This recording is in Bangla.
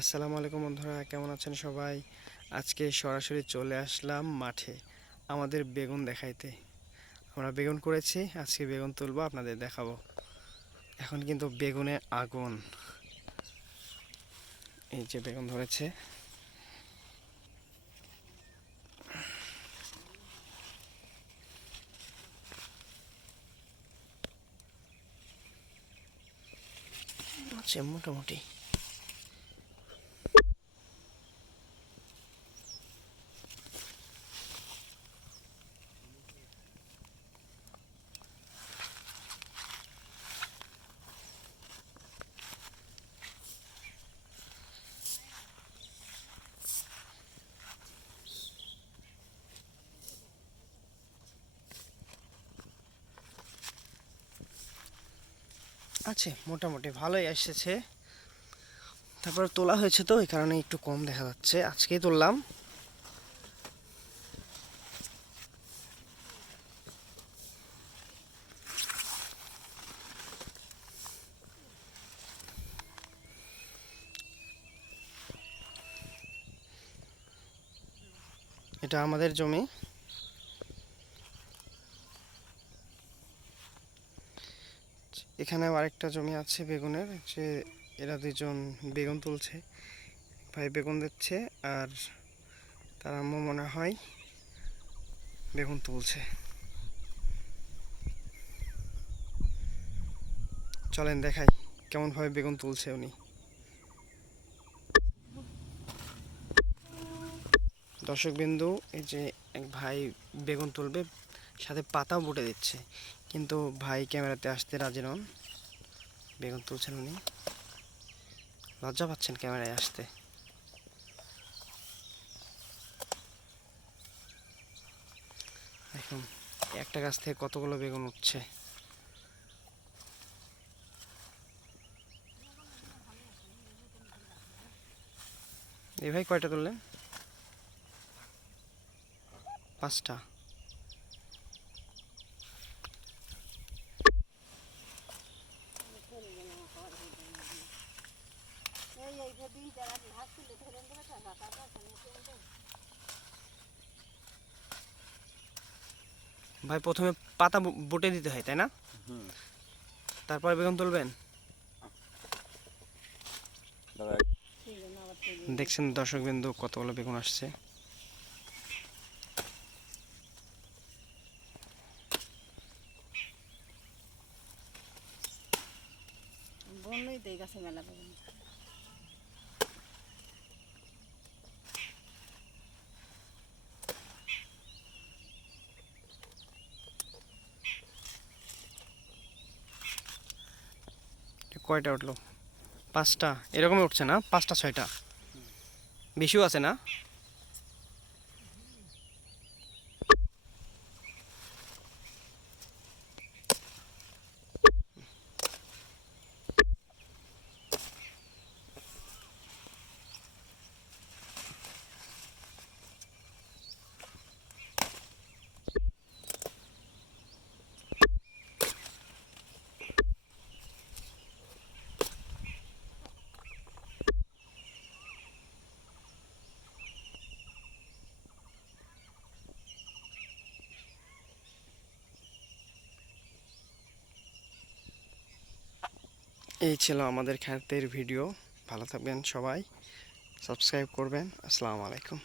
আসসালামু আলাইকুম বন্ধুরা, কেমন আছেন সবাই? আজকে সরাসরি চলে আসলাম মাঠে আমাদের বেগুন দেখাইতে। আমরা বেগুন করেছি, আজকে বেগুন তুলবো, আপনাদের দেখাবো। এখন কিন্তু বেগুনে আগুন। এই যে বেগুন ধরেছে। আচ্ছা, মোটামুটি আছে, মোটামুটি ভালোই এসেছে। তারপর তোলা হয়েছে তো, এই কারণে একটু কম দেখা যাচ্ছে। আজকেই তুললাম। এটা আমাদের জমি। এখানেও আরেকটা জমি আছে বেগুনের, যে এরা দুজন বেগুন তুলছে। ভাই বেগুন দিচ্ছে, আর তার আম্মু মনে হয় বেগুন তুলছে। চলেন দেখাই কেমন ভাবে বেগুন তুলছে উনি। দর্শকবিন্দু, এই যে এক ভাই বেগুন তুলবে, সাথে পাতাও বুটে দিচ্ছে, কিন্তু ভাই ক্যামেরাতে আসতে রাজি নন। বেগুন তুলছেন উনি, লজ্জা পাচ্ছেন ক্যামেরায় আসতে। দেখুন একটা গাছ থেকে কতগুলো বেগুন উঠছে। এই ভাই কয়টা তুললেন? 5টা। ভাই প্রথমে পাতা বুটে দিতে হয়, তাই না? তারপরে বেগুন তুলবেন। দেখছেন দর্শকবিন্দু, কতগুলো বেগুন আসছে। কয়টা উঠলো? 5টা এরকমই উঠছে না? 5টা 6টা বেশিও আছে না? এই ছিল আমাদের ক্ষেতের ভিডিও। ভালো থাকবেন সবাই, সাবস্ক্রাইব করবেন। আসসালামু আলাইকুম।